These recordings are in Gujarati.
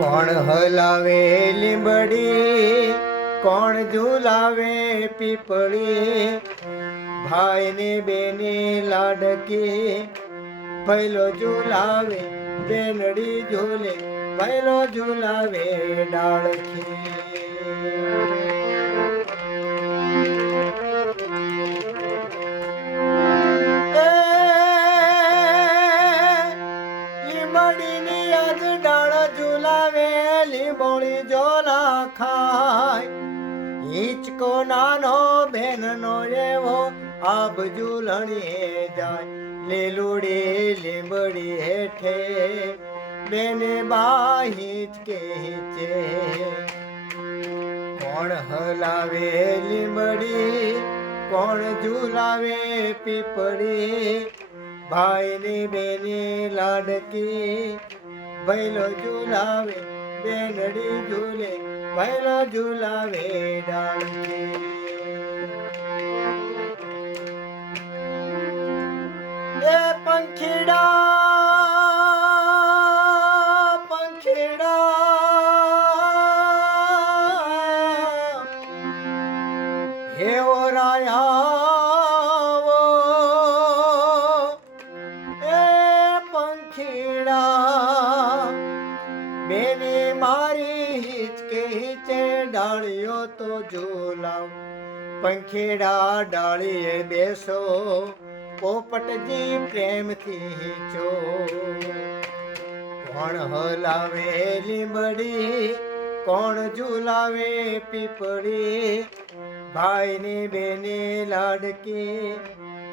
કોણ હલાવે લીંબડી, કોણ ઝુલાવે પીપળી, ભાઈ ને બેને લાડકી, ભૈલો ઝુલાવે બેનડી ઝૂલે, ભૈલો ઝુલાવે ડાળખી. લીંબડીની યાદ ડાળ ઝુલાવે, લીંબોળી જોલા ખાય, હિંચકો નાનો બેનનો એવો આબ ઝૂલણીએ જાય, લીલુડી લીંબડી હેઠે બેને બા હિંચકે હિંચે. કોણ હલાવે લીંબડી, કોણ ઝુલાવે પીપળી, ભાઈ ને બેને લાડકી, ભૈલો ઝુલાવે બેનડી ઝૂલે, ભૈલો ઝુલાવે ડાળખી. એ પંખીડા હે ઓરાયા, એ પંખીડા બેને મારી હિંચકે હિંચે, ડાળીઓ તો ઝૂલાવ. પંખીડા ડાળીએ બેસો, પોપટજી પ્રેમથી હિંચો. કોણ હલાવે લીંબડી, કોણ ઝુલાવે પીપળી, ભાઈ ને બેને લાડકી,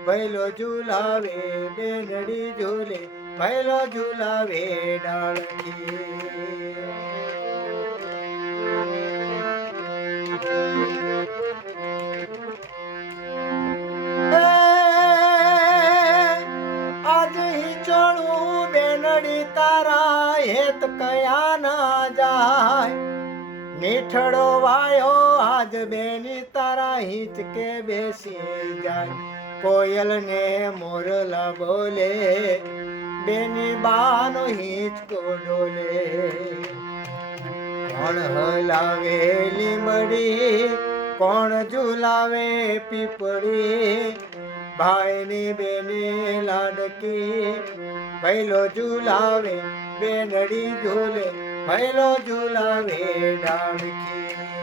ભૈલો ઝુલાવે બેનડી ઝૂલે, ભૈલો ઝુલાવે ડાળખી. આજ હિંચોળું બેનડી તારા હેત કયા ના જાય, મીઠડો વાયો આજ બેની તારા હિંચકે બેસી જાય. કોયલ ને મોરલા બોલે, બેની બાનો હિંચકો ડોલે. કોણ હલાવે લીંબડી, કોણ ઝુલાવે પીપળી, ભાઈ ને બેને લાડકી, ભૈલો ઝુલાવે બેનડી ઝૂલે, ભૈલો ઝુલાવે ડાળખી.